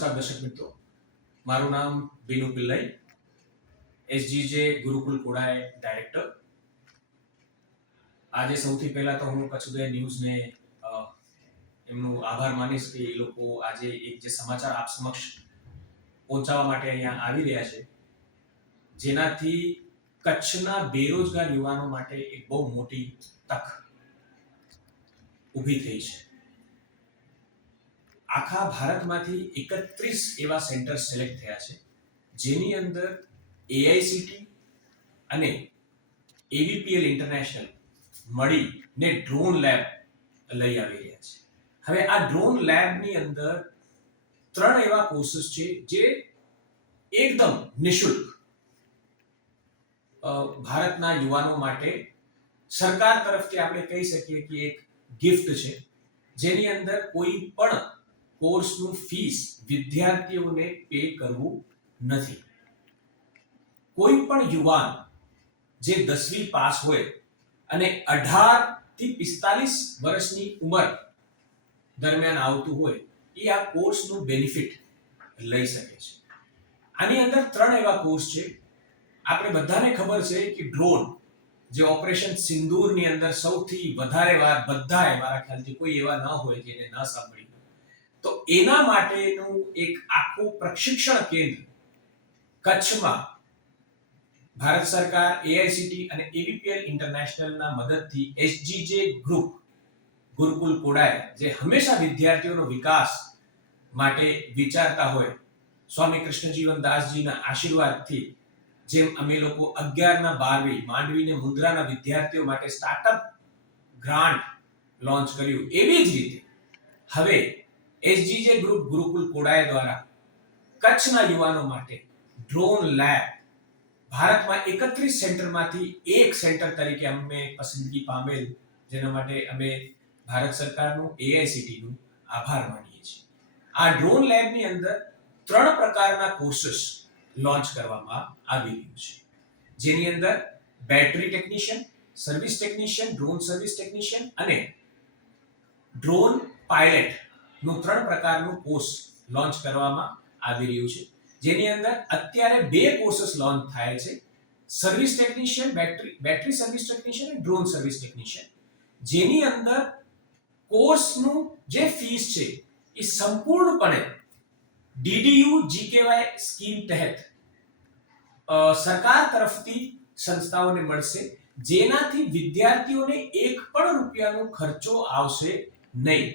નમસ્કાર દર્શક મિત્રો, મારું નામ બીનુ પિલ્લાઈ, એસજીજે ગુરુકુલ કોડાય ડાયરેક્ટર. આજે સૌથી પહેલા તો હું કચ્છ ઉદય ન્યૂઝને એમનો આભાર માનીશ કે એ લોકો આજે એક જે સમાચાર આપ સમક્ષ પહોંચાડવા માટે અહીંયા આવી રહ્યા છે, જેનાથી કચ્છના બેરોજગાર યુવાનો માટે એક બહુ મોટી તક ઊભી થઈ છે. આખા ભારતમાંથી 31 એવા સેન્ટર સિલેક્ટ થયા છે, જેની અંદર એઆઈસીટી અને એવીપીએલ ઇન્ટરનેશનલ મળીને ડ્રોન લેબ લઈ આવી રહ્યા છે. હવે આ ડ્રોન લેબની અંદર 3 એવા કોર્સીસ છે જે એકદમ નિઃશુલ્ક ભારતના યુવાનો માટે સરકાર તરફથી આપણે કહી શકીએ કે એક ગિફ્ટ છે, જેની અંદર કોઈ પણ કોર્સનું ફીસ વિદ્યાર્થીઓને પે કરવું નથી. કોઈ પણ યુવાન જે 10મી પાસ હોય અને 18 થી 45 વર્ષની ઉંમર દરમિયાન આવતું હોય એ આ કોર્સનું બેનિફિટ લઈ શકે છે. આની અંદર 3 એવા કોર્સ છે. આપણે બધાને ખબર છે કે ડ્રોન જે ઓપરેશન સિંદૂરની અંદર સૌથી વધારે વાર બધાએ મારા ખ્યાલથી કોઈ એવા ન હોય જેને ન સાંભળી, તો એના માટેનું એક આખું પ્રશિક્ષણ કેન્દ્ર કચ્છમાં ભારત સરકાર, એઆઈસીટી અને એવીપીએલ ઇન્ટરનેશનલના મદદથી એસજીજે ગ્રુપ ગુરુકુલ કોડાય, જે હંમેશા વિદ્યાર્થીઓનો વિકાસ માટે વિચારતા હોય, સ્વામી કૃષ્ણજીવન દાસજીના આશીર્વાદથી જેમ અમે લોકો 11ના 12મી માંડવીને મુન્દ્રાના વિદ્યાર્થીઓ માટે સ્ટાર્ટઅપ ગ્રાન્ટ લોન્ચ કર્યું, એવી જ રીતે હવે એસજીજે ગ્રુપ ગુરુકુલ કોડાય દ્વારા કચ્છના યુવાનો માટે ડ્રોન લેબ ભારતમાં 31 સેન્ટરમાંથી એક સેન્ટર તરીકે અમે પસંદગી પામેલ, જેના માટે અમે ભારત સરકારનું, એઆઈસીટીનું આભાર માનીએ છીએ. આ ડ્રોન લેબની અંદર 3 પ્રકારના કોર્સીસ લોન્ચ કરવામાં આવી રહ્યું છે, જેની અંદર battery technician, service technician, drone service technician અને ડ્રોન પાયલટ નું 3 પ્રકારનું કોર્સ લોન્ચ કરવામાં આવી રહ્યું છે, જેની અંદર અત્યારે 2 કોર્सेस લોન્ચ થાય છે, service technician, battery service technician અને ડ્રોન સર્વિસ ટેકનિશિયન, જેની અંદર કોર્સનું જે ફીસ છે એ સંપૂર્ણપણે ડીડીયુ જીકેવાય સ્કીમ તહેત સરકાર તરફથી સંસ્થાઓને મળશે, જેનાથી વિદ્યાર્થીઓને 1 પણ રૂપિયાનો ખર્ચો આવશે નહીં.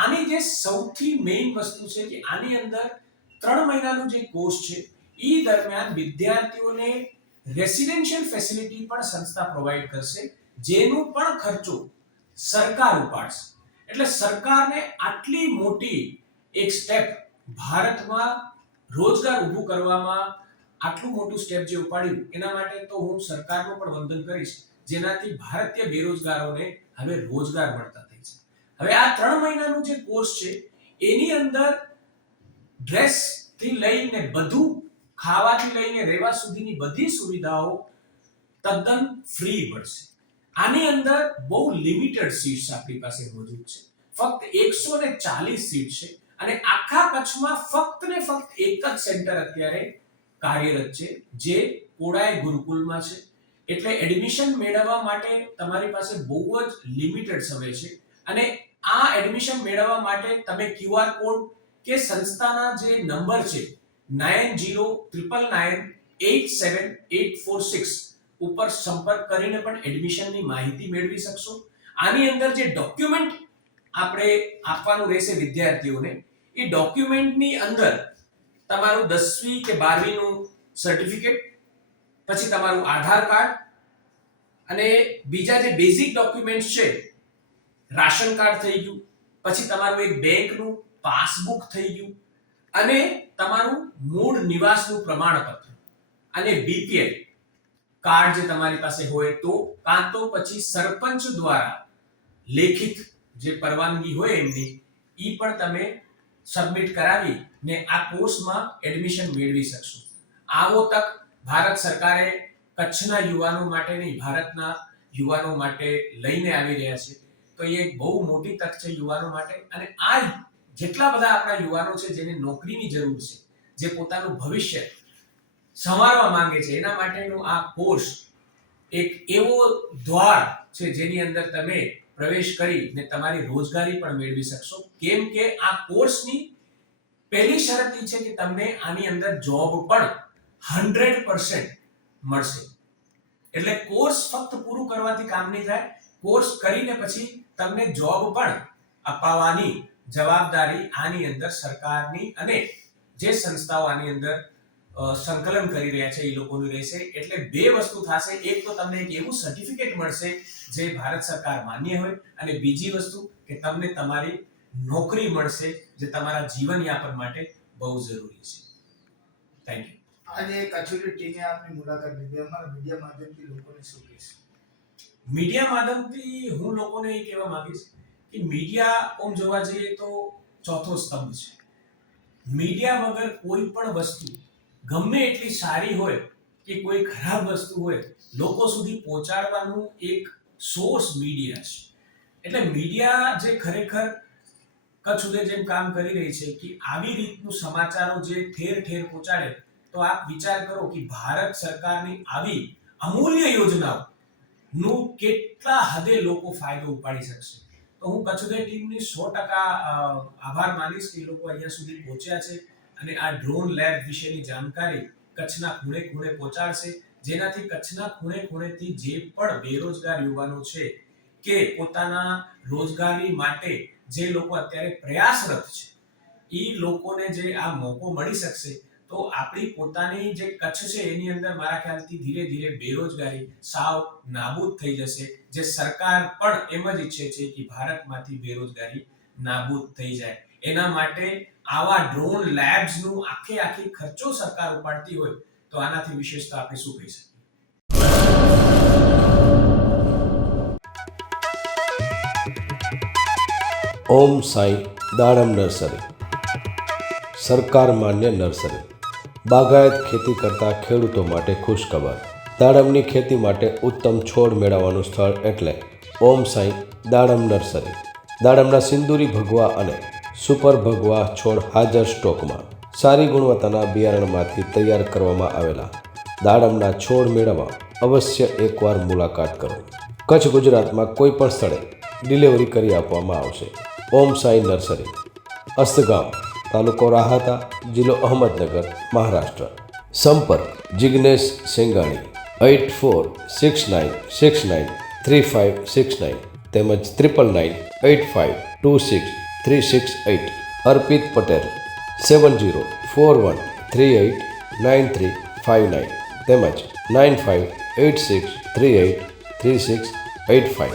આની જે સૌથી મેઇન વસ્તુ છે કે આની અંદર 3 મહિનાનો જે કોર્સ છે એ દરમિયાન વિદ્યાર્થીઓને રેસિડેન્શિયલ ફેસિલિટી પણ સંસ્થા પ્રોવાઈડ કરશે, જેનો પણ ખર્ચો સરકાર ઉપાડશે. એટલે સરકારને આટલી મોટી એક સ્ટેપ ભારતમાં રોજગાર ઊભું કરવામાં આટલું મોટું સ્ટેપ જે ઉપાડ્યું એના માટે તો હું સરકારનું પણ વંદન કરીશ, જેનાથી ભારતીય બેરોજગારોને હવે રોજગાર મળતા થઈ છે. હવે આ 3 મહિનાનો જે કોર્સ છે એની અંદર ડ્રેસ થી લઈને બધું, ખાવાથી લઈને રહેવા સુધીની બધી સુવિધાઓ તદ્દન ફ્રી મળશે. આની અંદર બહુ લિમિટેડ સીટ્સ આપણી પાસે મોજૂદ છે, ફક્ત 140 સીટ છે અને આખા કચ્છમાં ફક્ત ને ફક્ત એક જ સેન્ટર અત્યારે કાર્યરત છે, જે કોડાય ગુરુકુલમાં છે. એટલે એડમિશન મેળવવા માટે તમારી પાસે બહુ જ લિમિટેડ સમય છે અને આ એડમિશન મેળવવા માટે તમે ક્યુઆર કોડ કે સંસ્થાના જે નંબર છે 9099987846 ઉપર સંપર્ક કરીને પણ એડમિશનની માહિતી મેળવી શકશો. આની અંદર જે ડોક્યુમેન્ટ આપણે આપવાનું રહેશે વિદ્યાર્થીઓને, એ ડોક્યુમેન્ટની અંદર તમારું 10મી કે 12મી નું સર્ટિફિકેટ, પછી તમારું આધાર કાર્ડ અને બીજા જે બેઝિક ડોક્યુમેન્ટ્સ છે, રાશન કાર્ડ થઈ ગયું, પછી તમારું એક બેંકનું પાસબુક થઈ ગયું અને તમારું મૂળ નિવાસનું પ્રમાણપત્ર અને બીપીએલ કાર્ડ જે તમારી પાસે હોય તો, કાં તો પછી સરપંચ દ્વારા લેખિત જે પરવાનગી હોય એમની, ઈ પણ તમે સબમિટ કરાવીને આ કોર્સમાં એડમિશન મેળવી શકશો. આવો તક ભારત સરકારે કચ્છના યુવાનો માટે નહીં, ભારતના યુવાનો માટે લઈને આવી રહ્યા છે. તો એ એક બહુ મોટી તક છે યુવાનો માટે અને આ જેટલા બધા આપણા યુવાનો છે જેને નોકરીની જરૂર છે, જે પોતાનું ભવિષ્ય સંવારવા માંગે છે, એના માટેનો આ કોર્સ એક એવો દ્વાર છે જેની અંદર તમે પ્રવેશ કરીને તમારી રોજગારી પણ મેળવી શકશો. કેમ કે આ કોર્સની પહેલી શરત એ છે કે તમને આની અંદર જોબ પણ 100% મળશે. એટલે કોર્સ ફક્ત પૂરું કરવાથી કામ નહીં થાય, કોર્સ કરીને પછી તમને જોબ પણ અપાવવાની જવાબદારી આની અંદર સરકારની અને જે સંસ્થાઓ આની અંદર સંકલન કરી રહ્યા છે એ લોકોનું રહેશે. એટલે બે વસ્તુ થશે, એક તો તમને એક એવું સર્ટિફિકેટ મળશે જે ભારત સરકાર માન્ય હોય, અને બીજી વસ્તુ કે તમને તમારી નોકરી મળશે જે તમારા જીવનયાપન માટે બહુ જરૂરી છે. Thank you. આજે કચ્છની ટીમે આપની મુલાકાત લીધી, અમારા મીડિયા માધ્યમથી લોકોને શું કહેશો? મીડિયા માધ્યમથી હું લોકોને એ કહેવા માંગીશ કે મીડિયા ઓમ જોવા જઈએ તો ચોથો સ્તંભ છે. મીડિયા વગર કોઈ પણ વસ્તુ ગમે એટલી સારી હોય કે કોઈ ખરાબ વસ્તુ હોય, લોકો સુધી પહોંચાડવાનું એક સોર્સ મીડિયા છે. એટલે મીડિયા જે ખરેખર કચ્છ સુધી જેમ કામ કરી રહી છે કે આવી રીતનું સમાચારો જે ઠેર ઠેર પહોંચાડે, તો આપ વિચાર કરો કે ભારત સરકારની આવી અમૂલ્ય યોજનાઓ નું કેટલા હદે લોકો ફાયદો ઉપાડી શકશે. તો હું કચ્છ ઉદય ટીમની 100% આભાર માનીશ કે લોકો અહીંયા સુધી પહોંચ્યા છે અને આ ડ્રોન લેબ વિશેની જાણકારી કચ્છના ખૂણે ખૂણે પહોંચાડશે, જેનાથી કચ્છના ખૂણે ખૂણેથી જે પણ બેરોજગાર યુવાનો છે કે પોતાના રોજગારી માટે જે લોકો અત્યારે પ્રયાસરત છે, એ લોકોને જે આ મોકો મળી શકશે, તો આપણી પોતાની જે કચ્છ છે એની અંદર મારા ખ્યાલથી ધીરે ધીરે બેરોજગારી સાવ નાબૂદ થઈ જશે. જે સરકાર પણ એમ જ ઈચ્છે છે કે ભારતમાંથી બેરોજગારી નાબૂદ થઈ જાય. એના માટે આવા ડ્રોન લેબ્સનું આખી ખર્ચો સરકાર ઉપાડતી હોય તો આનાથી વિશેષતા આપણે શું કહી શકીએ? ઓમ સાઈ દાડમ નર્સરી સરકાર માન્ય નર્સરી. બાગાયત ખેતી કરતા ખેડૂતો માટે ખુશખબર. દાડમની ખેતી માટે ઉત્તમ છોડ મેળવવાનું સ્થળ એટલે ઓમ સાઈ દાડમ નર્સરી. દાડમના સિંદૂરી ભગવા અને સુપર ભગવા છોડ હાજર સ્ટોકમાં. સારી ગુણવત્તાના બિયારણમાંથી તૈયાર કરવામાં આવેલા દાડમના છોડ મેળવવા અવશ્ય એકવાર મુલાકાત કરો. કચ્છ ગુજરાતમાં કોઈ પણ સ્થળે ડિલિવરી કરી આપવામાં આવશે. ઓમ સાઈ નર્સરી, અસ્તગામ, તાલુકો રાહાતા, જિલ્લો અહમદનગર, મહારાષ્ટ્ર. સંપર્ક જિગ્નેશ સેંગાણી 8469693569 તેમજ 999585263668. અર્પિત પટેલ 7041389359 તેમજ 9586383685.